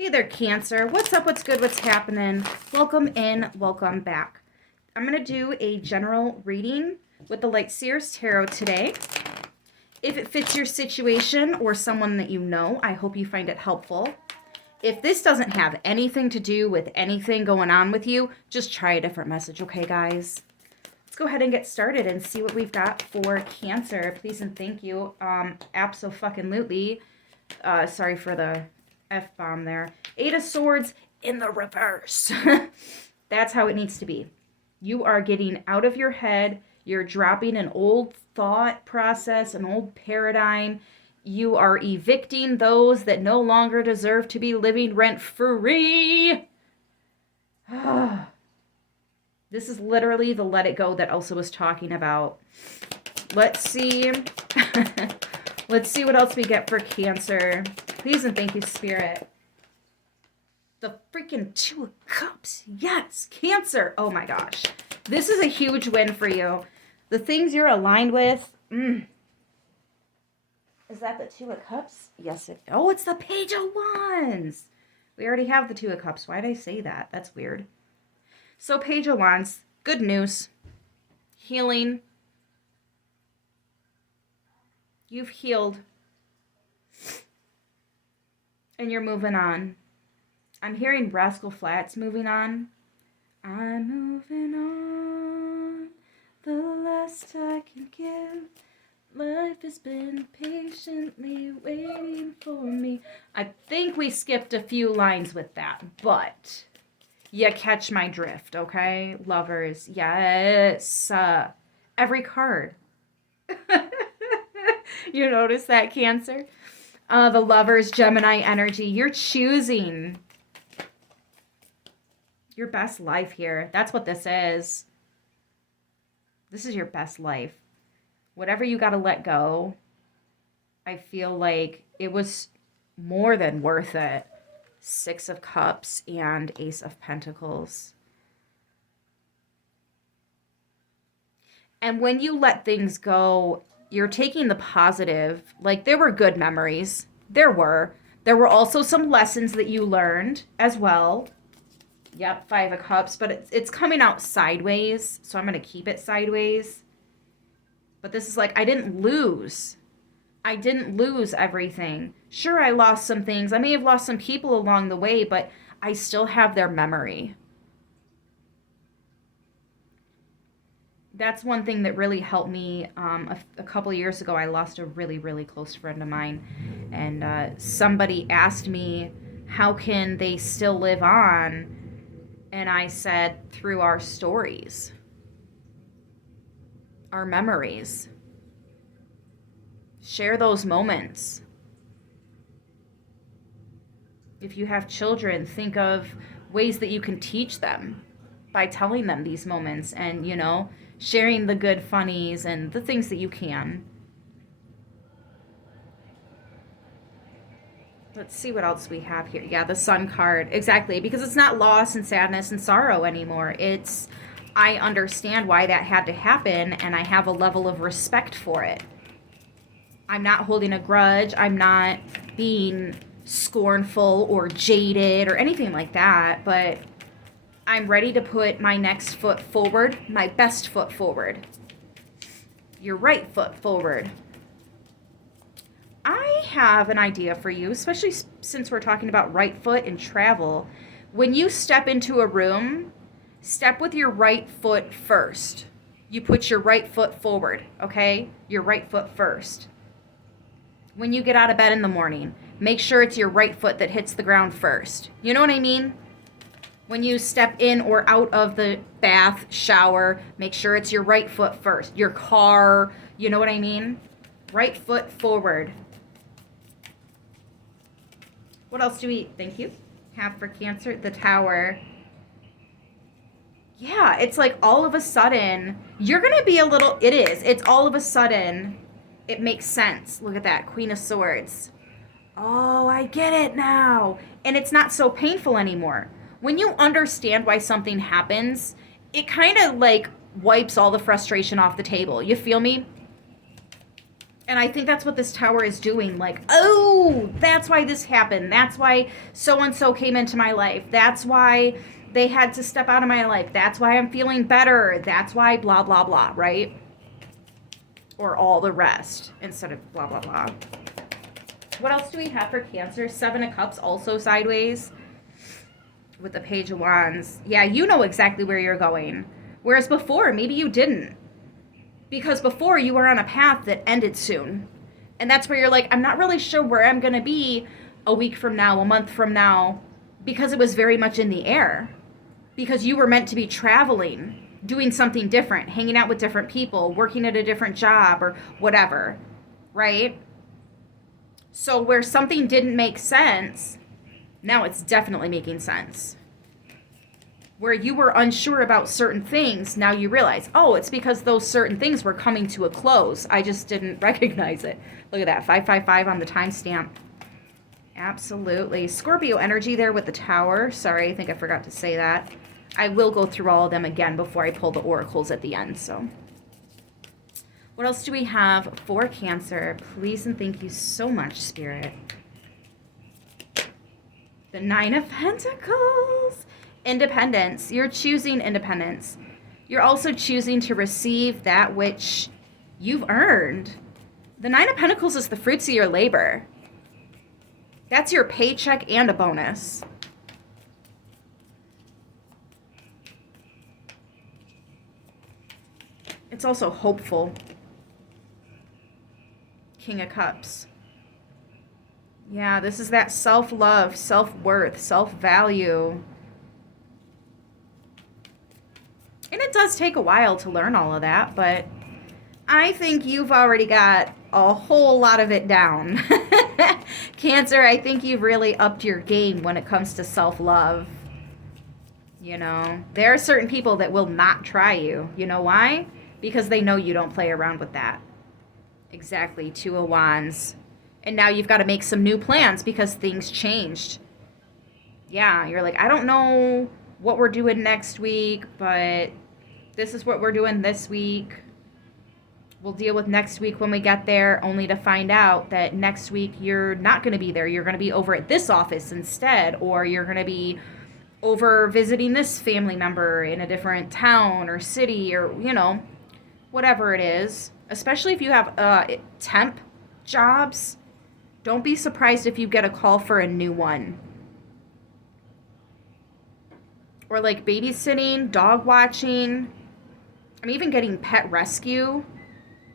Hey there, Cancer. What's up? What's good? What's happening? Welcome in. Welcome back. I'm going to do a general reading with the Light Seers Tarot today. If it fits your situation or someone that you know, I hope you find it helpful. If this doesn't have anything to do with anything going on with you, just try a different message, okay, guys? Let's go ahead and get started and see what we've got for Cancer. Please and thank you. Abso-fucking-lutely. Sorry for the F-bomb there. Eight of Swords in the reverse. That's how it needs to be. You are getting out of your head. You're dropping an old thought process, an old paradigm. You are evicting those that no longer deserve to be living rent-free. This is literally the let it go that Elsa was talking about. Let's see. Let's see what else we get for Cancer. Please and thank you, Spirit. The freaking Two of Cups. Yes, Cancer. Oh my gosh. This is a huge win for you. The things you're aligned with. Is that the Two of Cups? Yes. Oh, it's the Page of Wands. We already have the Two of Cups. Why did I say that? That's weird. So Page of Wands. Good news. Healing. You've healed. And you're moving on. I'm hearing Rascal Flatts moving on. I'm moving on. The last I can give. Life has been patiently waiting for me. I think we skipped a few lines with that, but you catch my drift, okay? Lovers, yes. Every card. You notice that, Cancer? The Lovers, Gemini energy. You're choosing your best life here. That's what this is. This is your best life. Whatever you got to let go, I feel like it was more than worth it. Six of Cups and Ace of Pentacles. And when you let things go, you're taking the positive. Like, there were good memories. There were. There were also some lessons that you learned as well. Yep, Five of Cups. But it's coming out sideways. So I'm going to keep it sideways. But this is like, I didn't lose. I didn't lose everything. Sure, I lost some things. I may have lost some people along the way, but I still have their memory. That's one thing that really helped me. A couple of years ago, I lost a really, really close friend of mine. And somebody asked me, how can they still live on? And I said, through our stories, our memories. Share those moments. If you have children, think of ways that you can teach them by telling them these moments and, you know, sharing the good funnies and the things that you can. Let's see what else we have here. Yeah, the Sun card. Exactly, because it's not loss and sadness and sorrow anymore. It's, I understand why that had to happen, and I have a level of respect for it. I'm not holding a grudge. I'm not being scornful or jaded or anything like that, but I'm ready to put my next foot forward, my best foot forward. Your right foot forward. I have an idea for you, especially since we're talking about right foot and travel. When you step into a room, step with your right foot first. You put your right foot forward, okay? Your right foot first. When you get out of bed in the morning, make sure it's your right foot that hits the ground first. You know what I mean? When you step in or out of the bath, shower, make sure it's your right foot first. Your car, you know what I mean? Right foot forward. What else do we, thank you, have for Cancer? The Tower. Yeah, it's like all of a sudden, you're going to be a little, it's all of a sudden, it makes sense. Look at that, Queen of Swords. Oh, I get it now. And it's not so painful anymore. When you understand why something happens, it kind of like wipes all the frustration off the table. You feel me? And I think that's what this Tower is doing. Like, oh, that's why this happened. That's why so-and-so came into my life. That's why they had to step out of my life. That's why I'm feeling better. That's why blah, blah, blah, right? Or all the rest instead of blah, blah, blah. What else do we have for Cancer? Seven of Cups also sideways with the Page of Wands. Yeah, you know exactly where you're going. Whereas before, maybe you didn't. Because before you were on a path that ended soon. And that's where you're like, I'm not really sure where I'm going to be a week from now, a month from now. Because it was very much in the air. Because you were meant to be traveling, doing something different, hanging out with different people, working at a different job or whatever. Right? So where something didn't make sense, now it's definitely making sense. Where you were unsure about certain things, now you realize, oh, it's because those certain things were coming to a close. I just didn't recognize it. Look at that, 555 on the timestamp. Absolutely. Scorpio energy there with the Tower. Sorry, I think I forgot to say that. I will go through all of them again before I pull the oracles at the end. So, what else do we have for Cancer? Please and thank you so much, Spirit. The Nine of Pentacles. Independence. You're choosing independence. You're also choosing to receive that which you've earned. The Nine of Pentacles is the fruits of your labor. That's your paycheck and a bonus. It's also hopeful. King of Cups. Yeah, this is that self-love, self-worth, self-value. And it does take a while to learn all of that, but I think you've already got a whole lot of it down. Cancer, I think you've really upped your game when it comes to self-love. You know, there are certain people that will not try you. You know why? Because they know you don't play around with that. Exactly, Two of Wands. And now you've got to make some new plans because things changed. Yeah, you're like, I don't know what we're doing next week, but this is what we're doing this week. We'll deal with next week when we get there, only to find out that next week you're not going to be there. You're going to be over at this office instead, or you're going to be over visiting this family member in a different town or city or, you know, whatever it is. Especially if you have temp jobs, don't be surprised if you get a call for a new one. Or like babysitting, dog watching. I'm even getting pet rescue.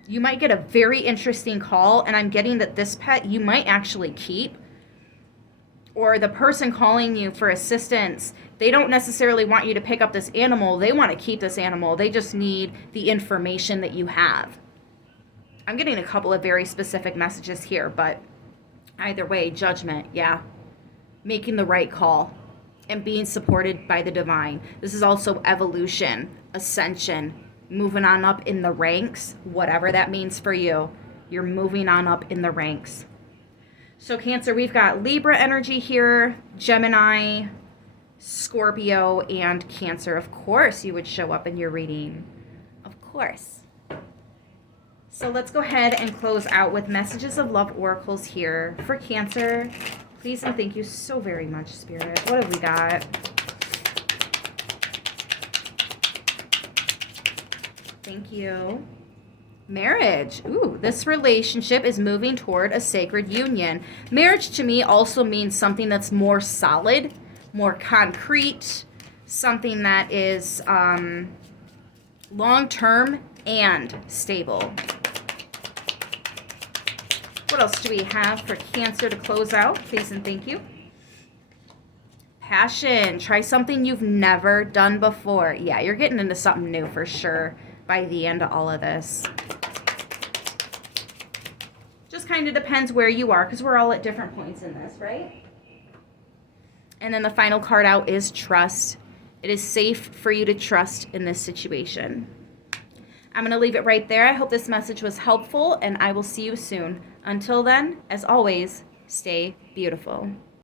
You might get a very interesting call, and I'm getting that this pet you might actually keep. Or the person calling you for assistance, they don't necessarily want you to pick up this animal. They want to keep this animal. They just need the information that you have. I'm getting a couple of very specific messages here, but either way, judgment, yeah. Making the right call and being supported by the divine. This is also evolution, ascension, moving on up in the ranks, whatever that means for you. You're moving on up in the ranks. So Cancer, we've got Libra energy here, Gemini, Scorpio, and Cancer. Of course you would show up in your reading. Of course. So let's go ahead and close out with messages of love oracles here for Cancer. Please and thank you so very much, Spirit. What have we got? Thank you. Marriage. Ooh, this relationship is moving toward a sacred union. Marriage to me also means something that's more solid, more concrete, something that is long-term and stable. What else do we have for Cancer to close out? Please and thank you. Passion. Try something you've never done before. Yeah, you're getting into something new for sure by the end of all of this. Just kind of depends where you are because we're all at different points in this, right? And then the final card out is trust. It is safe for you to trust in this situation. I'm going to leave it right there. I hope this message was helpful, and I will see you soon. Until then, as always, stay beautiful.